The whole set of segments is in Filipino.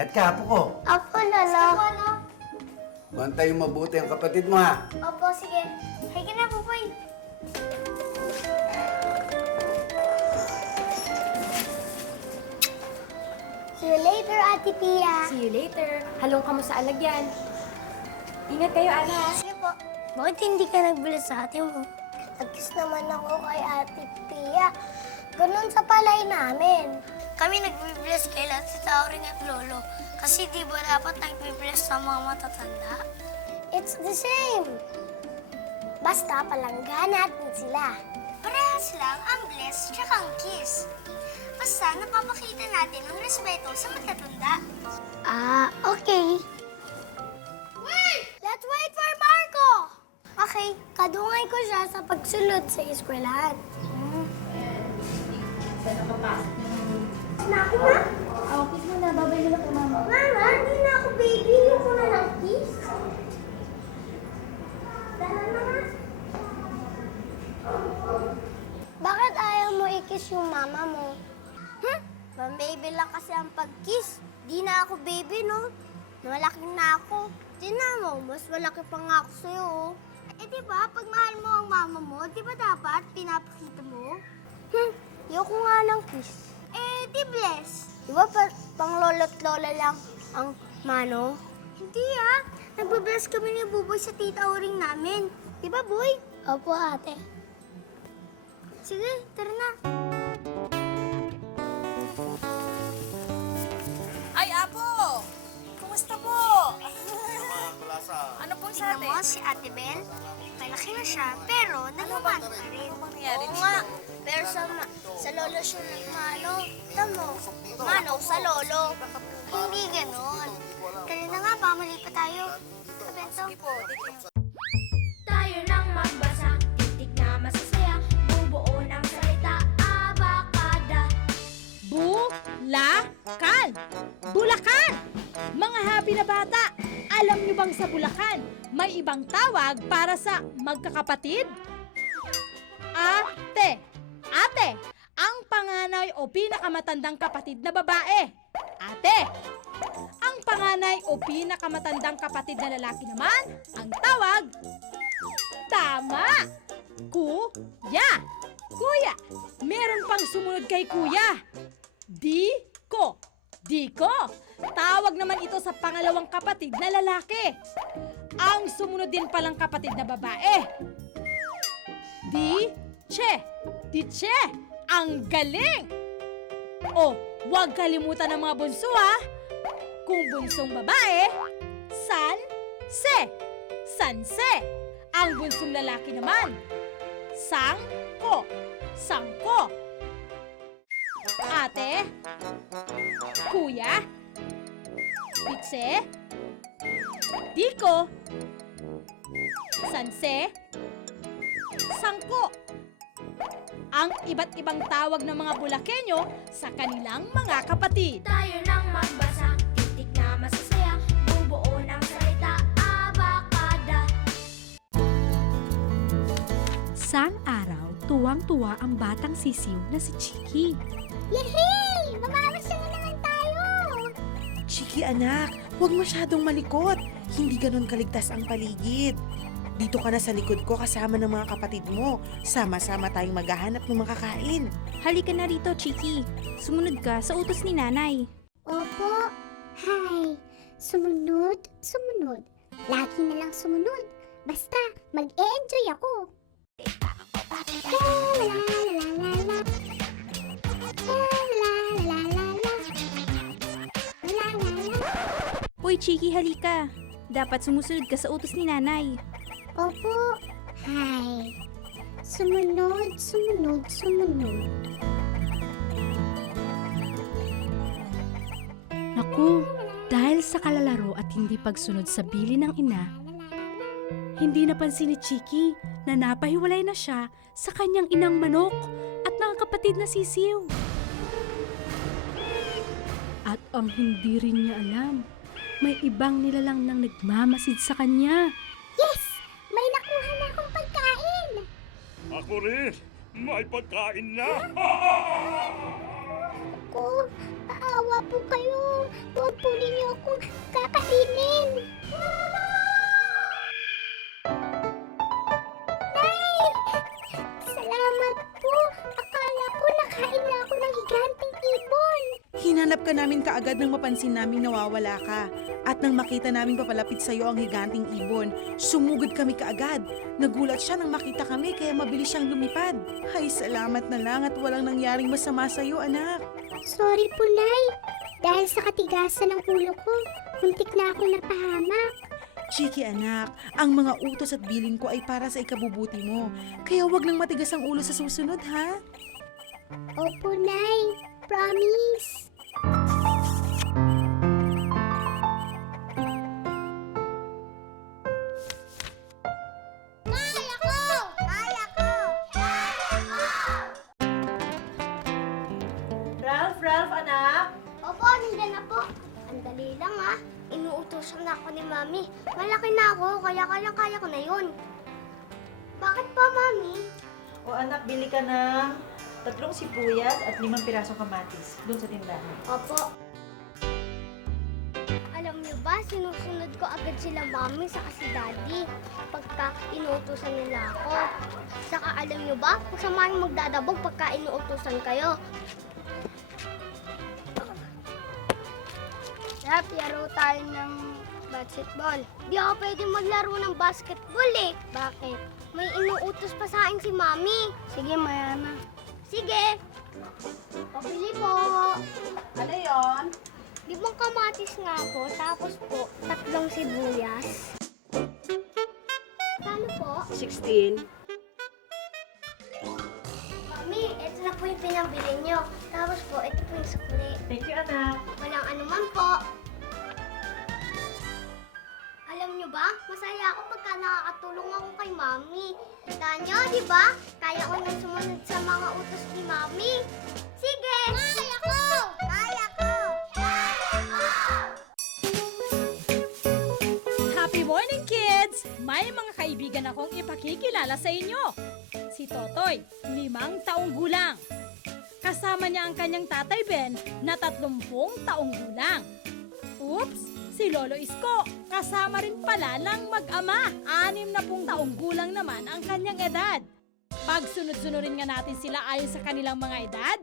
Ingat ka, apo ko. Opo, Lolo. Bantay mo mabuti ang kapatid mo, ha? Opo, sige. Halika na, Pupoy. See you later, Ate Pia. See you later. Halong ka mo sa alagyan. Ingat kayo, Ana. Sige po. Bakit hindi ka nagbilis sa ate mo? Nag-kiss naman ako kay Ate Pia. Ganun sa palay namin. Kami nagbibilis kay Tita Auring at Lolo. Kasi di ba dapat nagbibilis sa mga matatanda? It's the same. Basta palangga natin sila. Parehas lang ang bless tsaka ang kiss. Basta napapakita natin ang respeto sa matatanda. Okay. Wait! Let's wait for Marco! Okay, kadungay ko siya sa pagsulot sa eskwelahan. Na ako, ma? Kiss mo na. Babay na po, Mama. Mama, hindi na ako baby. Yung ko na lang kiss. Dala na, ma. Bakit ayaw mo i-kiss yung mama mo? Baby lang kasi ang pag-kiss. Di na ako baby, no? Malaki na ako. Tingnan mo, mas malaki pa nga ako sa'yo, oh. Eh, di ba, pag mahal mo ang mama mo, di ba dapat pinapakita mo? Ayoko nga ng kiss. Eh, di bless. Di ba pang lolo't lola lang ang mano? Hindi ah. Nagbabless kami ni Buboy sa tita Auring namin. Di ba, Boy? Opo, ate. Sige, tara na. Ay, Apo! Kumusta po? Ano pong Tingnan sabi? mo si Ate Bel. Malaki na siya, pero nagmamano pa rin. Ano mangyayari Oo nga. Pero sa lolo siya nagmano. Tamo, mano sa lolo. Hindi ganon. Tara na nga, pamali pa tayo. Kabento. Sige po, dito. Tayo nang magbasa, titik na masasaya, bubuo ng salita, abakada. Bulacan! Bulacan! Mga happy na bata, alam niyo bang sa Bulacan, may ibang tawag para sa magkakapatid? Ate! Ate! Ang panganay o pinakamatandang kapatid na babae. Ate! Ang panganay o pinakamatandang kapatid na lalaki naman, ang tawag, tama! Kuya! Kuya! Meron pang sumunod kay kuya. Diko! Diko! Tawag naman ito sa pangalawang kapatid na lalaki. Ang sumunod din palang kapatid na babae. Diche! Diche! Ang galing! O, huwag kalimutan ng mga bunso ha. Kung bunsong babae, Sanse! Sanse! Ang bunsong lalaki naman, Sangko! Sangko! Ate, kuya, pitse, diko, sanse, sangko. Ang iba't ibang tawag ng mga Bulakenyo sa kanilang mga kapatid. Tayo nang magbasa, titik na masasaya, bubuo ng salita, abakada. Sang araw, tuwang-tuwa ang batang sisiw na si Chiki. Yehey! Mamamasya na naman tayo! Chiki anak, huwag masyadong malikot. Hindi ganun kaligtas ang paligid. Dito ka na sa likod ko kasama ng mga kapatid mo. Sama-sama tayong maghahanap ng makakain. Halika na rito, Chiki. Sumunod ka sa utos ni nanay. Opo. Hi. Sumunod, sumunod. Lagi na lang sumunod. Basta, mag-e-enjoy ako. La la la la la la. La la la la la. La la la. Hoy, Chiki, halika. Dapat sumusunod ka sa utos ni nanay. Opo. Hi. Sumunod, sumunod, sumunod. Naku, dahil sa kalalaro at hindi pagsunod sa bili ng ina, hindi napansin ni Chiki na napahiwalay na siya sa kanyang inang manok at mga kapatid na sisiw. At ang hindi rin niya alam, may ibang nilalang nang nagmamasid sa kanya. Yes! May nakuha na akong pagkain! Ako rin! May pagkain na! Ko, aawa po kayo. Huwag po ninyo akong kakainin. Nay! Salamat po. Akala ko nakain na ako ng higanting ibon. Hinanap ka namin kaagad nang mapansin naming nawawala ka. At nang makita naming papalapit sa'yo ang higanting ibon, sumugod kami kaagad. Nagulat siya nang makita kami kaya mabilis siyang lumipad. Ay, salamat na lang at walang nangyaring masama sa'yo, anak. Sorry po, Nay. Dahil sa katigasan ng ulo ko, muntik na ako napahamak. Chiki anak, ang mga utos at bilin ko ay para sa ikabubuti mo. Kaya wag nang matigas ang ulo sa susunod, ha? Opo, Nay. Promise. Kaya ko! Kaya ko! Ralph, anak. Opo, nandiyan na po. Ang dali lang ah. Inuutosan na ako ni Mami. Malaki na ako, kaya kaya ko na yun. Bakit pa, Mami? O anak, bili ka ng 3 sibuyas at 5 pirasong kamatis doon sa tindahan. Opo. Alam niyo ba, sinusunod ko agad sila Mami saka si Daddy pagka inuutosan nila ako. Saka alam niyo ba, kung samahan magdadabog pagka inuutosan kayo. Dap, laro tayo ng basketball. Di ako pwede maglaro ng basketball eh. Bakit? May inuutos pa sa akin si Mami. Sige, maya na. Sige. Pabili po. Ano yon? 5 kamatis nga po, tapos po 3 sibuyas. Kano po? 16. Mami, ito na po yung pinambili nyo. Tapos po, ito po yung sukli. Thank you, anak. Walang anuman po. Alam nyo ba, masaya ako pagka nakakatulong ako kay Mami. Tandaan nyo, di ba? Kaya ko nang sumunod sa mga utos ni Mami. Sige! Kaya ko! Kaya ko! Happy morning, kids! May mga kaibigan akong ipakikilala sa inyo. Si Totoy, 5 taong gulang. Kasama niya ang kanyang tatay Ben na 30 taong gulang. Oops! Si Lolo Isko, kasama rin pala ng mag-ama. 60 taong gulang naman ang kanyang edad. Pag sunod-sunurin nga natin sila ayon sa kanilang mga edad,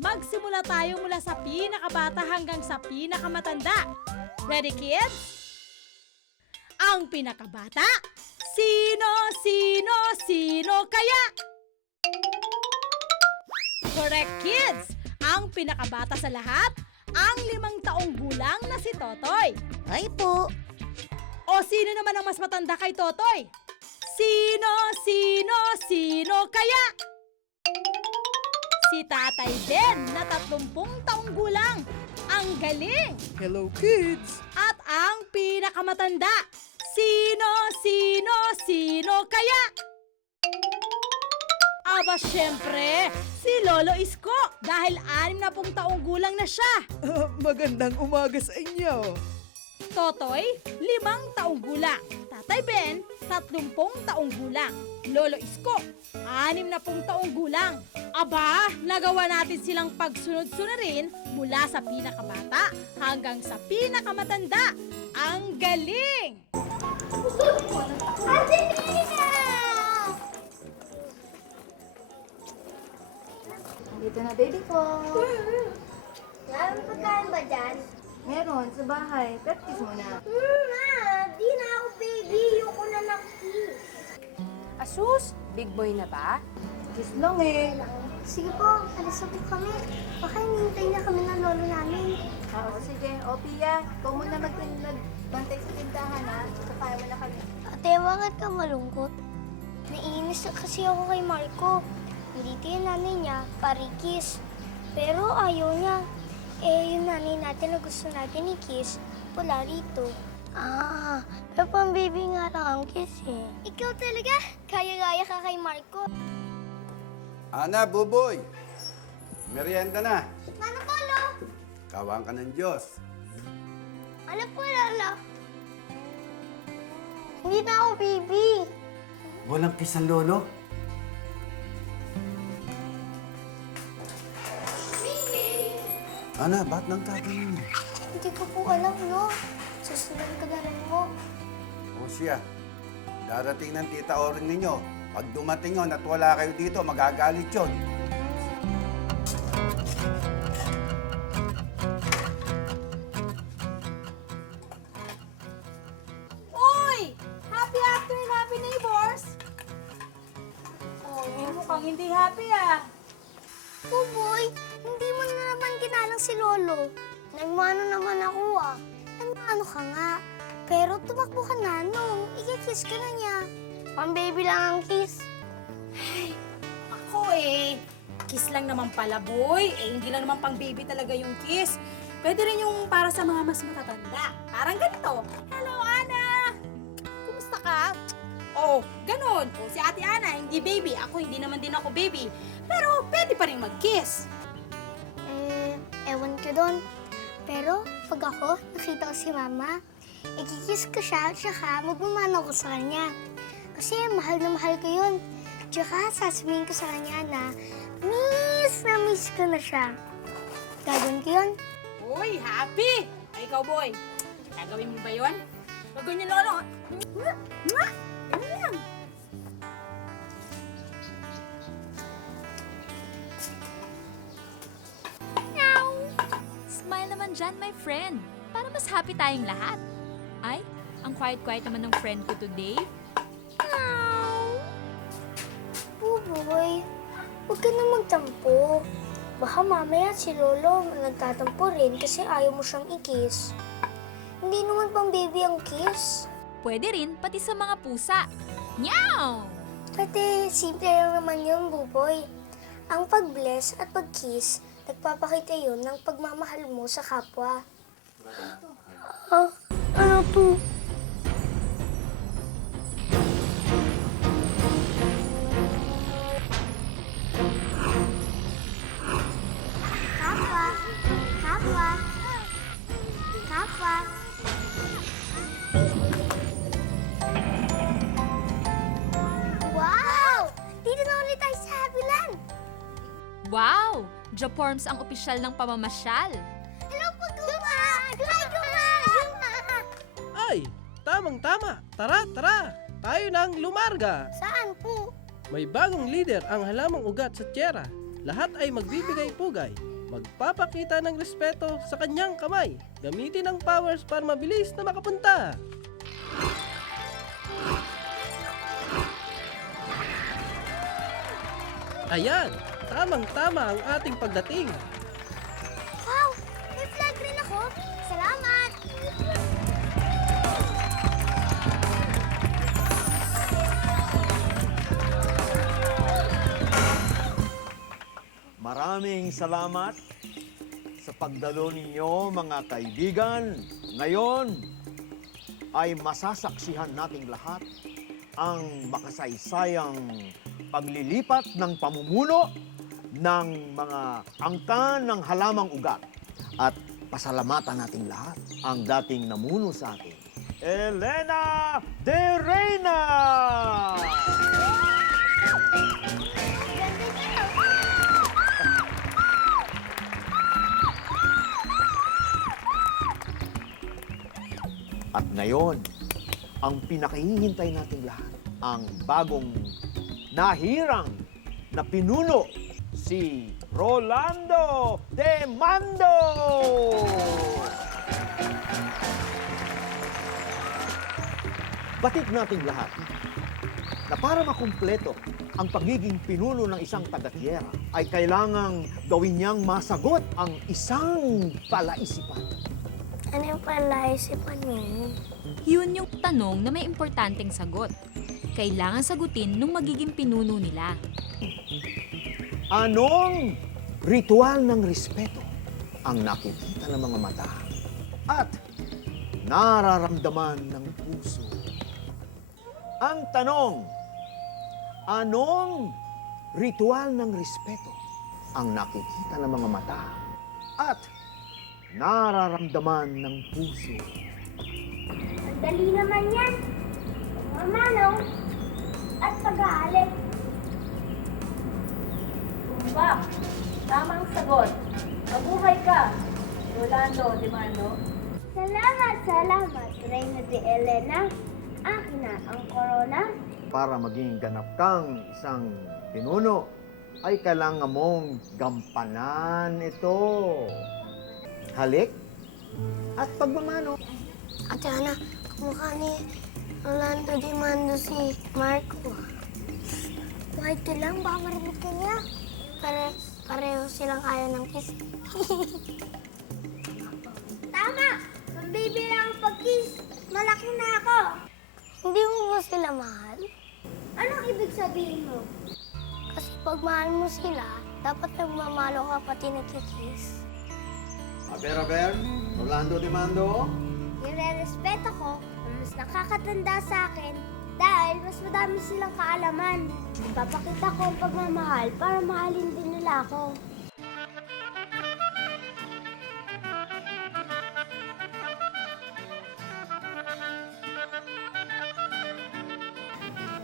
magsimula tayo mula sa pinakabata hanggang sa pinakamatanda. Ready, kids? Ang pinakabata, sino kaya? Correct, kids! Ang pinakabata sa lahat, ang 5 taong gulang na si Totoy. Ay po. O sino naman ang mas matanda kay Totoy? Sino kaya? Si Tatay Ben na 30 taong gulang. Ang galing! Hello, kids! At ang pinakamatanda, sino kaya? Aba, syempre, si Lolo Isko dahil 60 taong gulang na siya. Magandang umaga sa inyo. Totoy, 5 taong gulang. Tatay Ben, 30 taong gulang. Lolo Isko, 60 taong gulang. Aba, nagawa natin silang pagsunod-sunurin mula sa pinakabata hanggang sa pinakamatanda. Ang galing! Ate Nina! Dito na, baby ko. Maraming pagkain ba dyan? Meron, sa bahay. Practice mo na. Di na ako baby. Ayoko na ng kiss. Asus, big boy na ba? Kiss lang eh. Sige po, alis na po kami. Baka hinihintay na kami ng lolo namin. Oo, sige. O, Pia, ikaw muna magbantay sa tindahan, ha? Kapaya mo na kami. Ate, bakit ka malungkot? Naiinis na kasi ako kay Marco. Dito yung nanay niya, parikis. Pero ayaw niya. Eh, yung nanay natin na gusto natin i-kiss, wala rito. Ah, pero pang baby nga lang ang kiss eh. Ikaw talaga, kaya-gaya ka kay Marco. Ana, Buboy! Merienda na. Ano po, Lo? Kawang ka ng Diyos. Ano po, Lolo? Hindi na ako baby. Walang kiss ang lolo? Ana, ba't nang gagawin mo? Hindi ko po alam, no? Susunod ka na rin mo. O siya, darating ng tita Oring ninyo. Pag dumating yun at wala kayo dito, magagalit yun. Uy! Happy afternoon, happy neighbors! Oh, mukhang hindi happy ah. Buboy, hindi mo na naman kinalang si Lolo. Nagmano naman ako ah. Nagmano ka nga. Pero tumakbo ka na nung ikikiss ka na niya. Pang-baby lang ang kiss. Ako eh, kiss lang naman pala, boy. Eh, hindi lang naman pang baby talaga yung kiss. Pwede rin yung para sa mga mas matatanda. Parang ganito. Hello, Ana! Kumusta ka? Oh, ganun. O, si Ate Ana, hindi baby. Ako, hindi naman din ako baby. Pero pwede pa rin mag-kiss. Ewan ko doon. Pero pag ako nakita ko si Mama, ikikiss ko siya at saka magmamano ko sa kanya. Kasi mahal na mahal ko yun. Tsaka sasabihin ko sa kanya na miss ko na siya. Gagawin ko yun. Uy, happy! Ay, ikaw, boy. Gagawin mo ba yun? Gagawin niyo, Lolo. Ganun lang. Smile naman dyan, my friend. Para mas happy tayong lahat. Ay, ang quiet-quiet naman ng friend ko today. Buboy, huwag ka na magtampo. Baka mamaya si Lolo nagtatampo rin kasi ayaw mo siyang i-kiss. Hindi naman pang baby ang kiss. Pwede rin, pati sa mga pusa. Meow! Pati simple lang naman yun, Buboy. Ang pag-bless at pag-kiss, nagpapakita yun ng pagmamahal mo sa kapwa. Ano to? Kapwa. Kapwa. Kapwa. Wow! Dito na ulit tayo sa Happyland! Wow! Japorms ang opisyal ng pamamasyal. Hello po, Guma! Hi, Guma! Ay, tamang-tama. Tara, tara. Tayo nang lumarga. Saan po? May bagong leader ang halamang ugat sa tiyera. Lahat ay magbibigay pugay. Magpapakita ng respeto sa kanyang kamay. Gamitin ang powers para mabilis na makapunta. Ayan, tamang-tama ang ating pagdating. Wow! May flag rin ako! Salamat! Maraming salamat sa pagdalo ninyo, mga kaibigan. Ngayon ay masasaksihan nating lahat ang makasaysayang paglilipat ng pamumuno ng mga angkan ng halamang ugat. At pasalamatan nating lahat ang dating namuno sa atin, Elena de Reina! At ngayon, ang pinakahihintay nating lahat, ang bagong nahirang na pinuno, si Rolando de Mando! Batid nating lahat na para makumpleto ang pagiging pinuno ng isang taga-tiyera ay kailangang gawin niyang masagot ang isang palaisipan. Ano yung palaisipan niyo? Yun yung tanong na may importanteng sagot. Kailangan sagutin nung magiging pinuno nila. Anong ritual ng respeto ang nakikita ng mga mata at nararamdaman ng puso? Ang tanong, anong ritual ng respeto ang nakikita ng mga mata at nararamdaman ng puso? Dali naman yan. Mamanong at pag-aalit. Bumba! Tamang sagot. Mabuhay ka. Rolando Demando. Salamat, Reyna de Elena. Akin na ang corona. Para maging ganap kang isang pinuno, ay kailangan mong gampanan ito. Halik at pagmamano. Ate Ana, kamukha ni Rolando Di Mando si Marco. White lang, baka marinig ka niya. Pareho silang ayaw ng kiss. Tama! Mag-baby lang ang pag-kiss. Malaki na ako. Hindi mo ba sila mahal? Anong ibig sabihin mo? Kasi pag mahal mo sila, dapat nagmamalo ka pati nagkikiss. Aber, Rolando Demando. Nire-respeto ko ang mas nakakatanda sa akin dahil mas madami silang kaalaman. Papakita ko ang pagmamahal para mahalin din nila ako.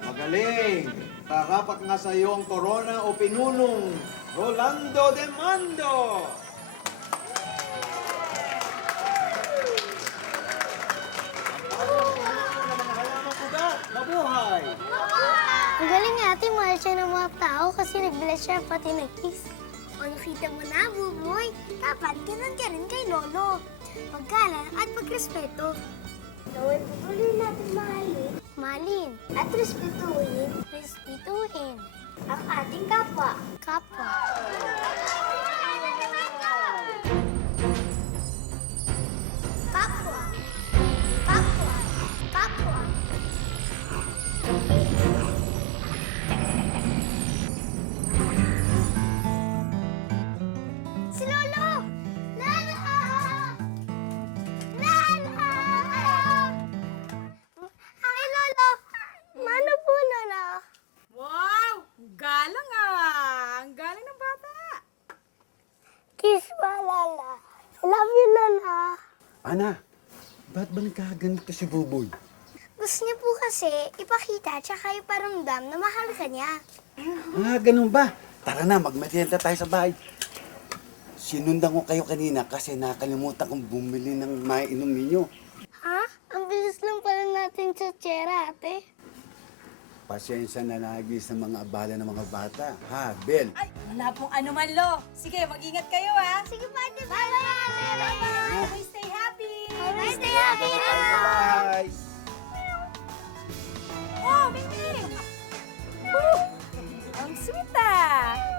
Magaling! Karapat nga sa iyo ang corona o pinunong Rolando Demando. Mabuhay! Ang galing nga ate, mahal siya ng mga tao kasi nag-bless siya pati nag-kiss. O nakita mo na, Buboy, dapat ganun ka rin kay Lolo. Paggalang at pagrespeto. Gawin patuloy natin mahalin. Mahalin. At respetuhin. Respetuhin. Ang ating kapwa. Kapwa. Kapwa. Kapwa. Kapwa. Si Lolo! Lala! Lala! Hi, Lolo! Mano po, Lola? Wow! Galang ah! Ang galing ng bata! Kiss pa, Lala. I love you, Lola. Ana, ba't ba nagkaganit ka si Buboy? Gusto niya po kasi ipakita tsaka iparamdam na mahal ka niya. Ganun ba? Tara na, magmerienda tayo sa bahay. Sinundan ko kayo kanina kasi nakalimutan kong bumili ng mainom ninyo. Ha? Ang bilis lang pala natin sa tsera, ate. Pasensya na lagi sa mga abala ng mga bata. Ha, Bel? Ay, wala pong anuman, Lo. Sige, mag-ingat kayo, ha? Sige pa, ate. Bye-bye! Always stay happy! Always stay happy! Bye! Oh, Mingming! Ang sweet, ah!